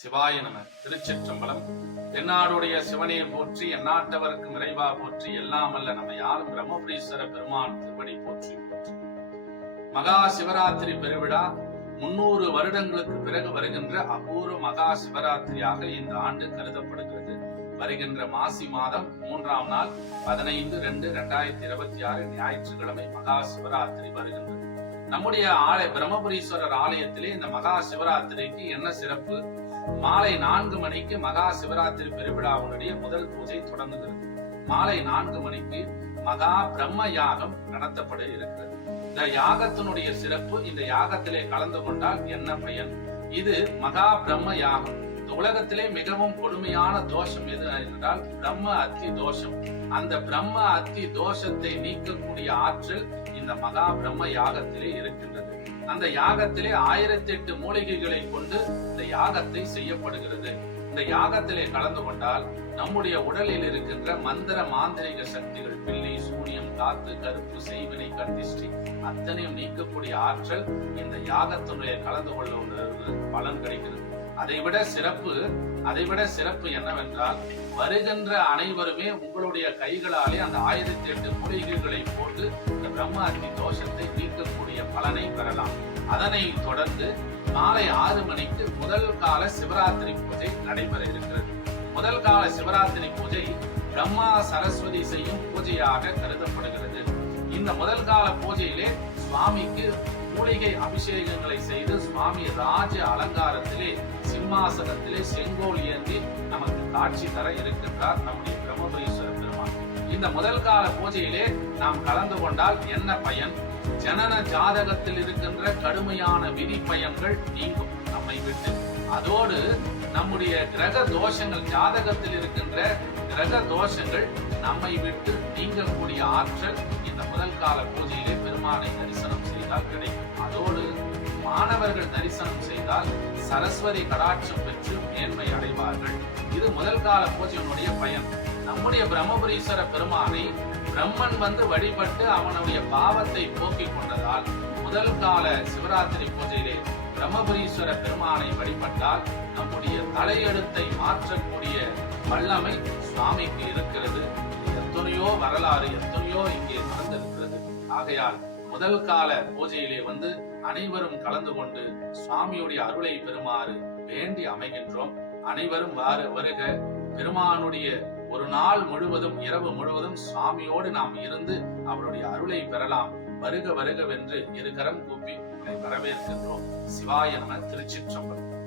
சிவாய நம திருச்சிற்றம்பலம். தென்னாடுடைய சிவனையை போற்றி எந்நாட்டவருக்கும் இறைவா போற்றி எல்லாம் அல்ல நம்ம யாரும் பிரம்மபுரீஸ்வர பெருமான் திருவடி போற்றி போற்றி. மகா சிவராத்திரி பெருவிழா முன்னூறு வருடங்களுக்கு பிறகு வருகின்ற அபூர்வ மகா சிவராத்திரியாக இந்த ஆண்டு கருதப்படுகிறது. வருகின்ற மாசி மாதம் மூன்றாம் நாள் பதினைந்து ரெண்டு ரெண்டாயிரத்தி இருபத்தி ஆறு ஞாயிற்றுக்கிழமை மகா சிவராத்திரி வருகின்றது. நம்முடைய ஆலய பிரம்மபுரீஸ்வரர் ஆலயத்திலே இந்த மகா சிவராத்திரிக்கு என்ன சிறப்பு? மாலை நான்கு மணிக்கு மகா சிவராத்திரி பெருவிழாவுடைய முதல் பூஜை தொடங்குகிறது. மாலை நான்கு மணிக்கு மகா பிரம்ம யாகம் நடத்தப்பட இருக்கிறது. இந்த யாகத்தினுடைய சிறப்பு இந்த யாகத்திலே கலந்து கொண்டால் என்ன பயன்? இது மகா பிரம்ம யாகம். உலகத்திலே மிகவும் கொடுமையான தோஷம் எது என்றால் பிரம்ம அத்தி தோஷம். அந்த பிரம்ம அத்தி தோஷத்தை நீக்கக்கூடிய ஆற்றல் இந்த மகா பிரம்ம யாகத்திலே இருக்கின்றது. அந்த யாகத்திலே ஆயிரத்தி எட்டு மூலிகைகளை கொண்டு இந்த யாகத்தை செய்யப்படுகிறது. இந்த யாகத்திலே கலந்து கொண்டால் நம்முடைய உடலில் இருக்கின்ற மந்திர மாந்திரிக சக்திகள் பில்லி சூனியம் காத்து கருப்பு செய்வினை கந்திஷ்டி அத்தனையும் நீக்கக்கூடிய ஆற்றல் இந்த யாகத்தினுடைய கலந்து கொள்ள பலன் கிடைக்கிறது. அதைவிட சிறப்பு அதைவிட சிறப்பு என்னவென்றால் வருகின்ற அனைவருமே உங்களுடைய கைகளாலே அந்த ஆயிரத்தி எட்டு மூலிகைகளை போட்டு இந்த பிரம்மாத்தி தோஷத்தை நீக்கக்கூடிய பலனை பெறலாம். அதனை தொடர்ந்து மாலை ஆறு மணிக்கு முதல் கால சிவராத்திரி பூஜை நடைபெற இருக்கிறது. முதல் கால சிவராத்திரி பூஜை பிரம்மா சரஸ்வதி செய்யும் பூஜையாக கருதப்படுகிறது. இந்த முதல் கால பூஜையிலே சுவாமிக்கு மூலிகை அபிஷேகங்களை செய்து சுவாமி ராஜ அலங்காரத்திலே சிம்மாசனத்திலே செங்கோல் ஏந்தி நமக்கு காட்சி தர இருக்கின்றார் நம்முடைய பிரம்மபுரீஸ்வர பெருமான். இந்த முதல் கால பூஜையிலே நாம் கலந்து கொண்டால் என்ன பயன்? ஜனன ஜாதகத்தில் இருக்கின்ற கடுமையான விதி பயன்கள் நீங்கும் நம்மை விட்டு. அதோடு நம்முடைய கிரக தோஷங்கள் ஜாதகத்தில் இருக்கின்ற கிரக தோஷங்கள் நம்மை விட்டு நீங்கக்கூடிய ஆற்றல் இந்த முதல் கால பூஜையிலே பெருமானை தரிசனம் செய்தால் கிடைக்கும். அதோடு மாணவர்கள் தரிசனம் செய்தால் சரஸ்வதி கடாட்சம் பெற்று மேன்மை அடைவார்கள். இது முதல் கால பூஜையினுடைய பயன். நம்முடைய பிரம்மபுரீஸ்வர பெருமானை பிரம்மன் வந்து வழிபட்டு அவனுடைய பாவத்தை போக்கிக் கொண்டதால் முதல் கால சிவராத்திரி பூஜையிலே பிரம்மபுரீஸ்வர பெருமானை வழிபட்டால் நம்முடைய தலையெழுத்தை மாற்றக்கூடிய வல்லமை சுவாமிக்கு இருக்கிறது. எத்தனையோ வரலாறு எத்தனையோ இங்கே ஆகையால் முதல் கால பூஜையிலே வந்து அனைவரும் கலந்து கொண்டு சுவாமியுடைய அருளை பெறுமாறு வேண்டி அமைகின்றோம். அனைவரும் வார வருக. பெருமானுடைய ஒரு நாள் முழுவதும் இரவு முழுவதும் சுவாமியோடு நாம் இருந்து அவருடைய அருளை பெறலாம். வருக வருகவென்று இருகரம் கூப்பி உங்களை வரவேற்கின்றோம். சிவாய நம திருச்சிற்றம்பலம்.